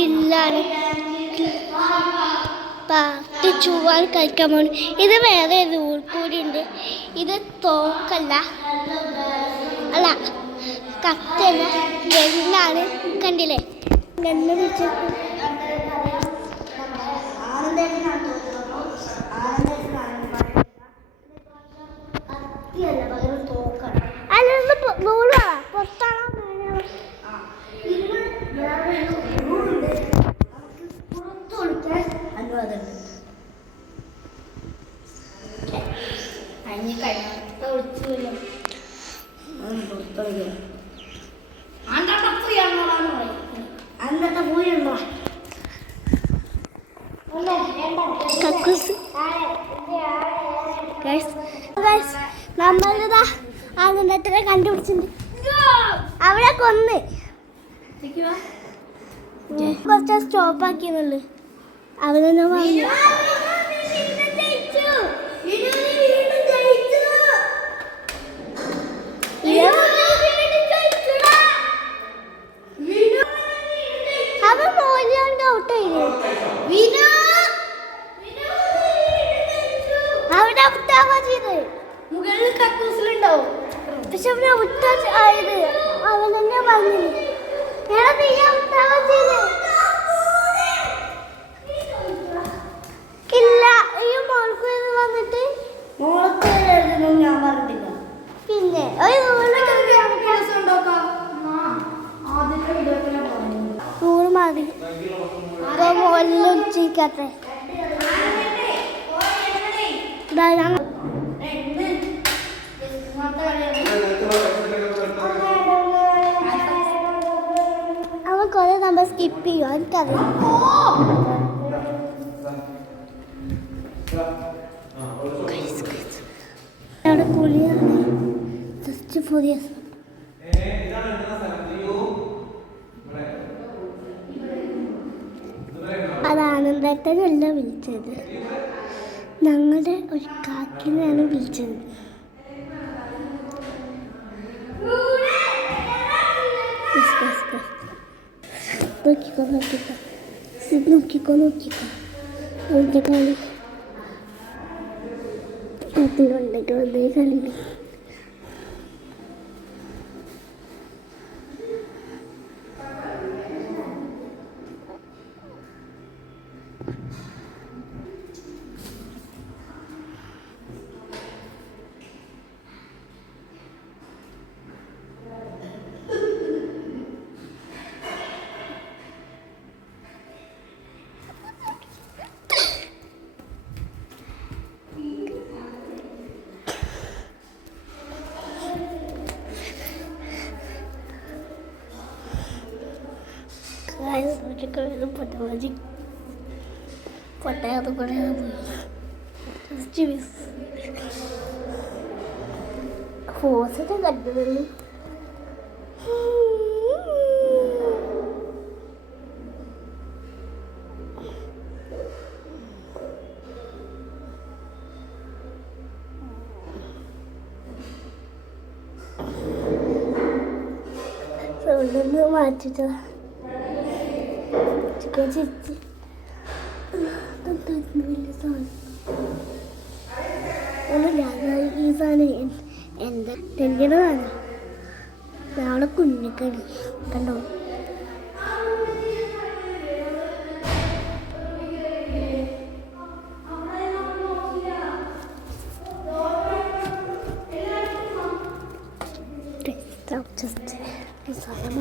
കില്ലാണ് പാട്ട് ചുവാൻ കഴിക്കാൻ പോകണം. ഇത് വേറെ റൂൾ കൂടി ഉണ്ട്. ഇത് തോക്കല്ല, അല്ല കത്തല്ല, ഗണ്ണാണ്. കണ്ടില്ലേ ഗണ്ണ് വെച്ച് നമ്മളിതാ ആനന്ദത്തിനെ കണ്ടുപിടിച്ചിട്ടുണ്ട്. അവിടെ കൊന്ന് കുറച്ച് സ്റ്റോപ്പ് ആക്കിയെന്നുള്ളു. അവിടെ അവൻ മോഹൻലാലിന്റെ ഔട്ടായില്ലേ? അവിടെ ഔട്ടാവാ ചെയ്ത് മുകളിൽ കക്കൂസിലുണ്ടാവും. പക്ഷെ അവന് ഔട്ടായത് അവൻ തന്നെ പറഞ്ഞു. ഇല്ല, ഈ മോൾക്ക് വന്നിട്ട് ഞാൻ പറഞ്ഞിട്ടില്ല. പിന്നെ നൂറ് മതി മോളിൽ ഉച്ചയ്ക്കത്തെ അവൻ കുറെ നമ്മൾ സ്കിപ്പ് ചെയ്യും. എനിക്കറിയാം. അവിടെ പുളിയാണ് ജസ്റ്റ് പുതിയ അത് ആനന്ദേട്ടനല്ല വിളിച്ചത്, ഞങ്ങളുടെ ഒരു കാക്കിനെയാണ് വിളിച്ചത്. നോക്കിക്കോ നോക്കിക്കോ നോക്കിക്കോ നോക്കിക്കോ അതിൻ്റെ കളി അതിലുണ്ടെങ്കിൽ വന്നേ കളി. പൊട്ടയത് കൂടെ പോയി ഫോസിട്ട് കണ്ടു. സൗണ്ടൊന്ന് മാറ്റിട്ടോ. ചേച്ചി വലിയ സാധനം ഒന്നുമില്ല. ഈ സാധനം എന്താ തെങ്ങിനതാണ്. നാളെ കുഞ്ഞിക്കണി കണ്ടോ. ജസ്റ്റ് ഈ സാധനം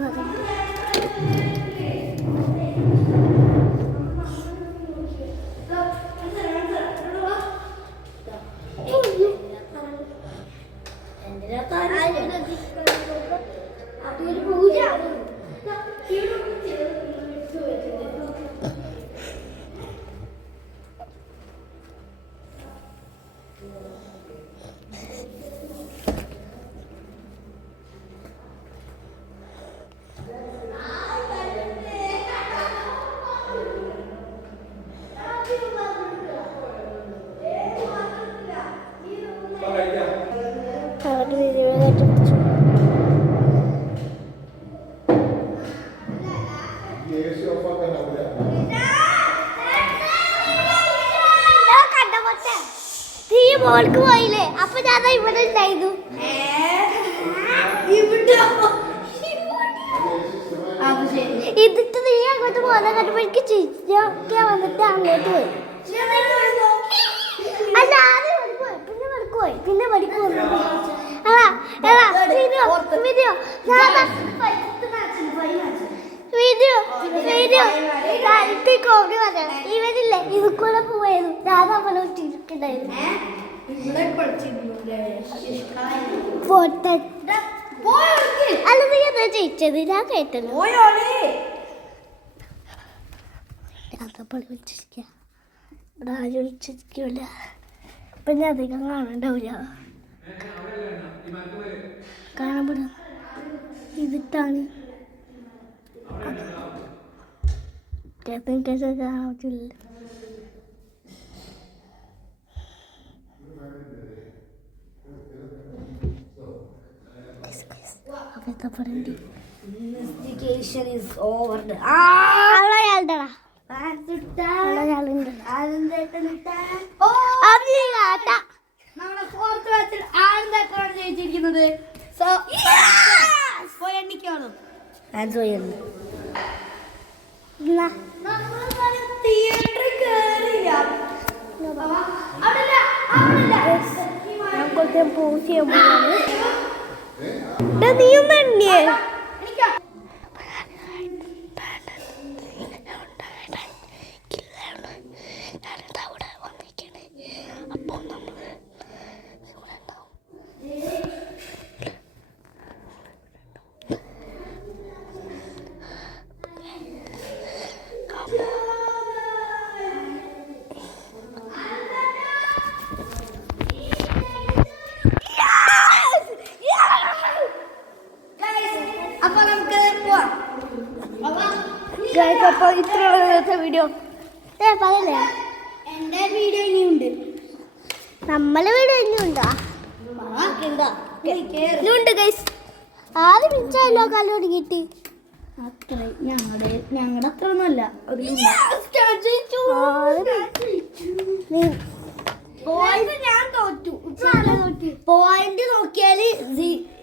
തീ മോൾക്ക് പോയില്ലേ അപ്പൊ ഞാൻ ഇവിടെ ഉണ്ടായിരുന്നു ഇതിട്ട് നീ അങ്ങോട്ട് പോകുന്ന കണ്ടപ്പോഴേക്ക് ചിരിക്കാൻ വന്നിട്ട് അങ്ങോട്ട് പോയി അല്ല ആദ്യം പിന്നെ വടക്ക് പോയി പിന്നെ വടക്ക് വന്നു ഇവരില്ലേ ഇത് കൂടെ പോവായിരുന്നു രാധ പോലെ ഇട്ടിട്ടുണ്ടായിരുന്നു അല്ല നീ എന്താ ജയിച്ചത് ഞാൻ കേട്ടല്ലോ രാധപ്പളി വിളിച്ചിരിക്കുക ഇവിടെ ആരും വിളിച്ചിരിക്കില്ല പിന്നെ അധികം കാണണ്ടാവില്ല കാണപ്പെടും ഇതിട്ടാണ് കാണാൻ പറ്റില്ല Investigation is over. നമ്മുടെ ഫോർത്ത് ബാച്ചിൽ ആണെന്താണ് ജയിച്ചിരിക്കുന്നത് എണ്ണിക്കോളും തിയേറ്ററിൽ കയറിയ പോസ് ചെയ്യുമ്പോഴാണ് നീയും തന്നെയേ അപ്പോൾ ഇത്രയുള്ള വീഡിയോ പറയല്ലേ എന്റെ വീഡിയോ ഇനിയുണ്ട് നമ്മളെ വീഡിയോ ഇനിയുണ്ടോ ഇനിയുണ്ട് ഗൈസ് ആദ്യം മിനിറ്റായല്ലോ കാലം തുടങ്ങിയിട്ട് ഞങ്ങളുടെ അത്ര ഒന്നുമല്ല ഞാൻ തോറ്റു പോയിന്റ് നോക്കിയാല്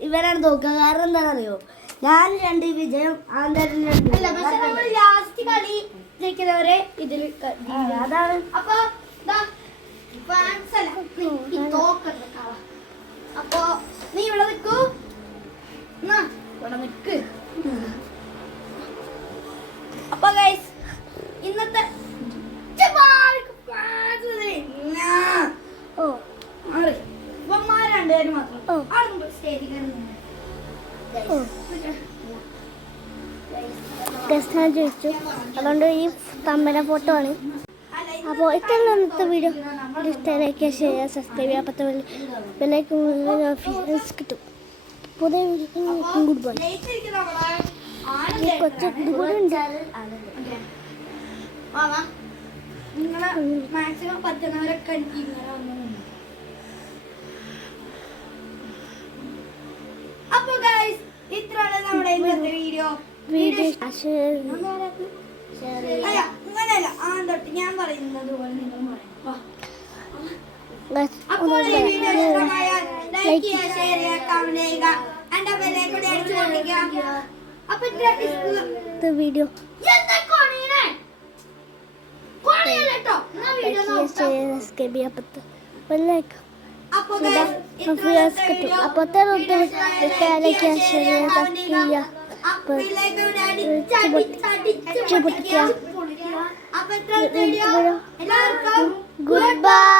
ഇവരാണ് തോക്കുക കാരണം എന്താണെന്നറിയോ ഞാൻ 2 വിജയം ലാസ്റ്റ് കളി ജയിക്കുന്നവരെ ഇതിൽ അതാണ് അപ്പൊ അപ്പൊ നീ ഇവിടെ നിൽക്കൂ ഇവിടെ നിൽക്ക് അപ്പൊ ഗൈസ് ഇന്നത്തെ രണ്ടുപേരും മാത്രം സ്റ്റേജിൽ ചോദിച്ചു അതുകൊണ്ട് ഈ തമ്മന ഫോട്ടോ ആണ് അപ്പോൾ ഇത്രയുള്ള ഇന്നത്തെ വീഡിയോ ഇഷ്ടമായിരിക്കും ഷെയർ സബ്സ്ക്രൈബ് ചെയ്യാൻ പറ്റുന്ന ബെല്ലൈക്കൺ നോട്ടിഫിക്കേഷൻസ് കിട്ടും പുതിയ വീഡിയോ ഗുഡ് ബൈ കൊച്ചു കൂടെ ഉണ്ട് നിങ്ങളെ മാക്സിമം പറ്റുന്നവരൊക്കെ എനിക്ക് ഇങ്ങനെ വന്നു അപ്പൊ ഗൈസ് ഇത്രയാണ് നമ്മുടെ ഇന്നത്തെ വീഡിയോ അങ്ങനെയല്ല തൊട്ട് ഞാൻ പറയുന്നത് പോലെ നിങ്ങൾ അപ്പോൾ ഈ വീഡിയോ ഇഷ്ടമായാൽ ലൈക്ക് ചെയ്യുക ഷെയർ ചെയ്യുക കമന്റ് ചെയ്യുക എന്റെ ബെല്ലൈക്കൺ കൂടി അടിച്ചു പൊട്ടിക്കുക അപ്പൊ ഇത്ര വീഡിയോ Goodbye.